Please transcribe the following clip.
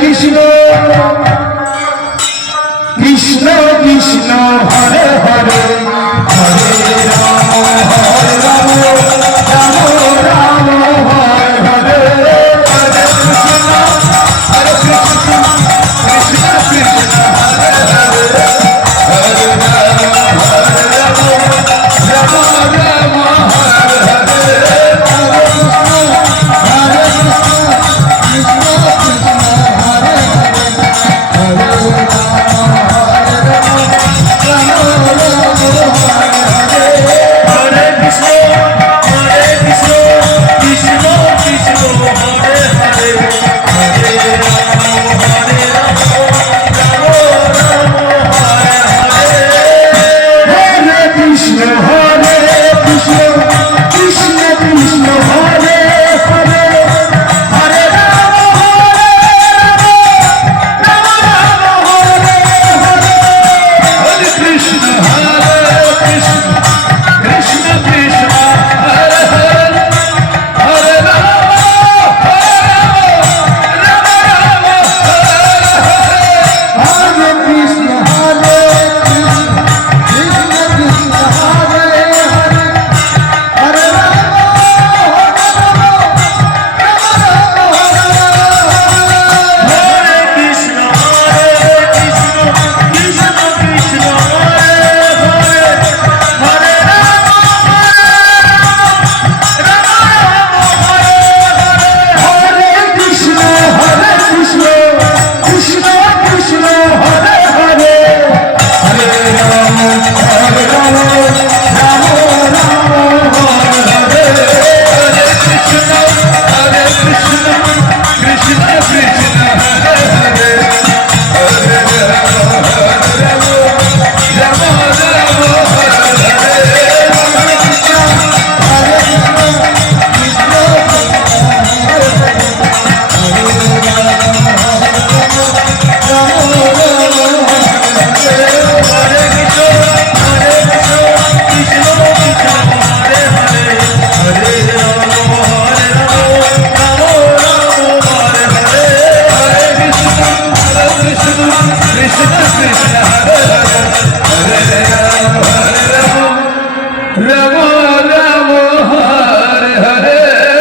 कृष्ण कृष्ण कृष्ण हर हरे हरे राम Hare रम राम हर हरे हरे कृष्ण हरे कृष्ण कृष्ण कृष्ण हर Hare Hare You should Krishna, Krishna, Krishna.